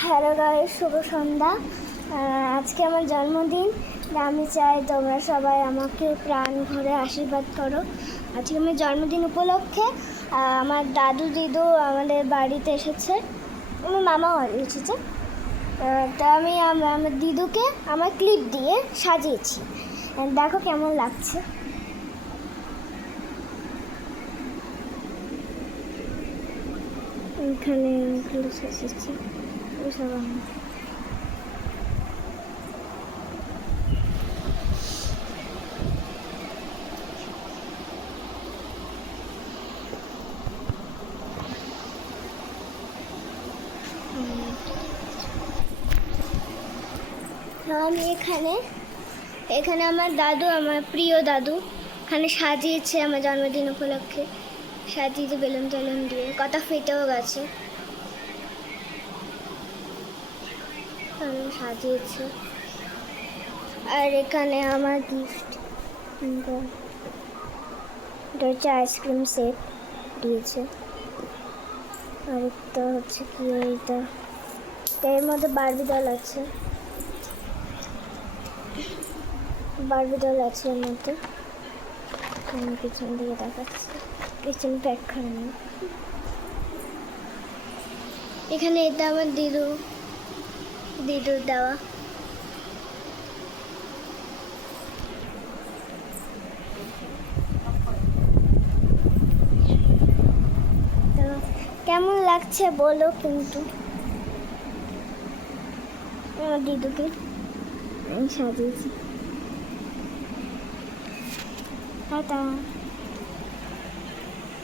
Hello guys, শুভ সন্ধ্যা। আজকে আমার জন্মদিন। আমি চাই তোমরা সবাই আমাকে প্রাণ ভরে আশীর্বাদ করো। আজকে আমার জন্মদিন উপলক্ষে আমার দাদু দিদু আমাদের বাড়িতে এসেছে, আমার মামাও এসেছে। তা আমি আমার দিদুকে আমার ক্লিপ দিয়ে সাজিয়েছি। দেখো কেমন লাগছে। এখানে এসেছি সব আমি। আমি এখানে আমার দাদু, আমার প্রিয় দাদু এখানে সাজিয়েছে আমার জন্মদিন উপলক্ষে। সাজিয়েছে বেলুন টেলুন দিয়ে, কথা ফেটেও গেছে, সাজিয়েছে। আর এখানে আমার গিফট, এটা হচ্ছে আইসক্রিম সেট দিয়েছে। আর একটা হচ্ছে কি, এইটা এর মধ্যে বারবি ডল আছে, এর মধ্যে। আমি পিছন দিকে দেখাচ্ছি, পিছন ব্যাগ খারাপ। এখানে এটা আমার দিদুর দেওয়া। কেমন লাগছে বলো কিন্তু। আমার দিদুকে আমি সাজিয়েছি। টাটা।